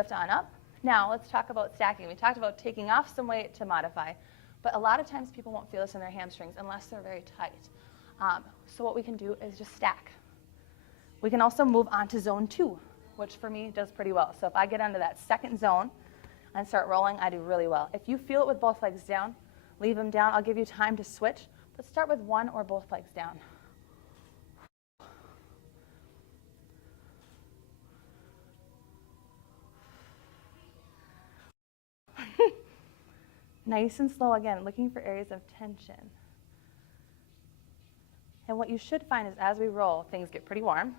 lift on up. Now let's talk about stacking. We talked about taking off some weight to modify, but a lot of times people won't feel this in their hamstrings unless they're very tight. So what we can do is just stack. We can also move on to zone 2, which for me does pretty well. So if I get into that second zone and start rolling, I do really well. If you feel it with both legs down, leave them down. I'll give you time to switch, but start with one or both legs down. Nice and slow again, looking for areas of tension. And what you should find is as we roll, things get pretty warm.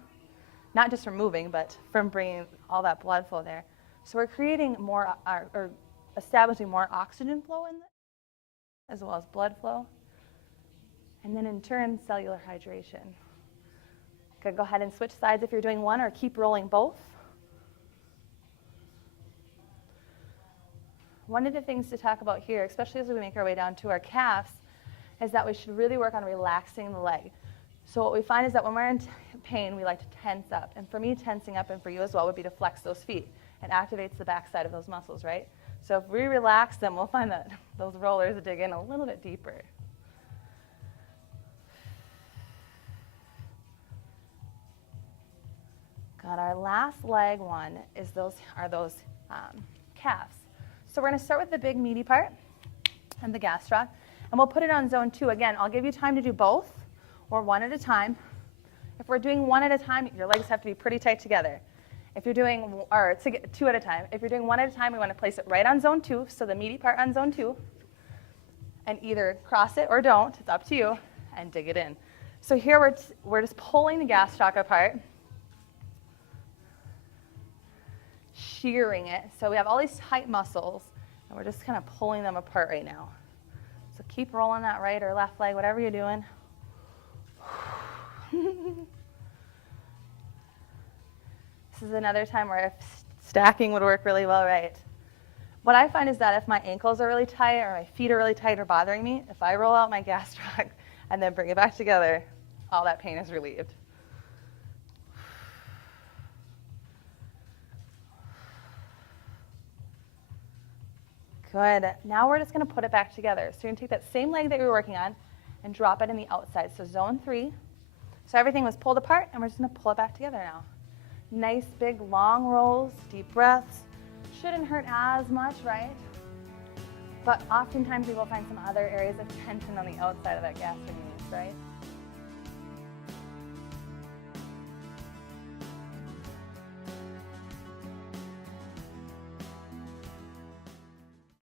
Not just from moving, but from bringing all that blood flow there. So we're creating more, or establishing more oxygen flow in this, as well as blood flow. And then in turn, cellular hydration. Okay, go ahead and switch sides if you're doing one, or keep rolling both. One of the things to talk about here, especially as we make our way down to our calves, is that we should really work on relaxing the leg. So what we find is that when we're in pain, we like to tense up. And for me, tensing up, and for you as well, would be to flex those feet. It activates the backside of those muscles, right? So if we relax them, we'll find that those rollers dig in a little bit deeper. Got our last leg one is those calves. So we're going to start with the big meaty part and the gastroc, and we'll put it on zone 2. Again, I'll give you time to do both or one at a time. If we're doing one at a time, your legs have to be pretty tight together. If you're doing, or two at a time, if you're doing one at a time, we want to place it right on zone 2, so the meaty part on zone 2, and either cross it or don't, it's up to you, and dig it in. So here we're just pulling the gastroc apart, shearing it. So we have all these tight muscles, and we're just kind of pulling them apart right now. So keep rolling that right or left leg, whatever you're doing. This is another time where if stacking would work really well, right? What I find is that if my ankles are really tight or my feet are really tight or bothering me, if I roll out my gastroc and then bring it back together, all that pain is relieved. Good. Now we're just going to put it back together. So you're going to take that same leg that we were working on and drop it in the outside. So zone 3. So everything was pulled apart, and we're just going to pull it back together now. Nice, big, long rolls, deep breaths. Shouldn't hurt as much, right? But oftentimes we will find some other areas of tension on the outside of that gastrocnemius, right?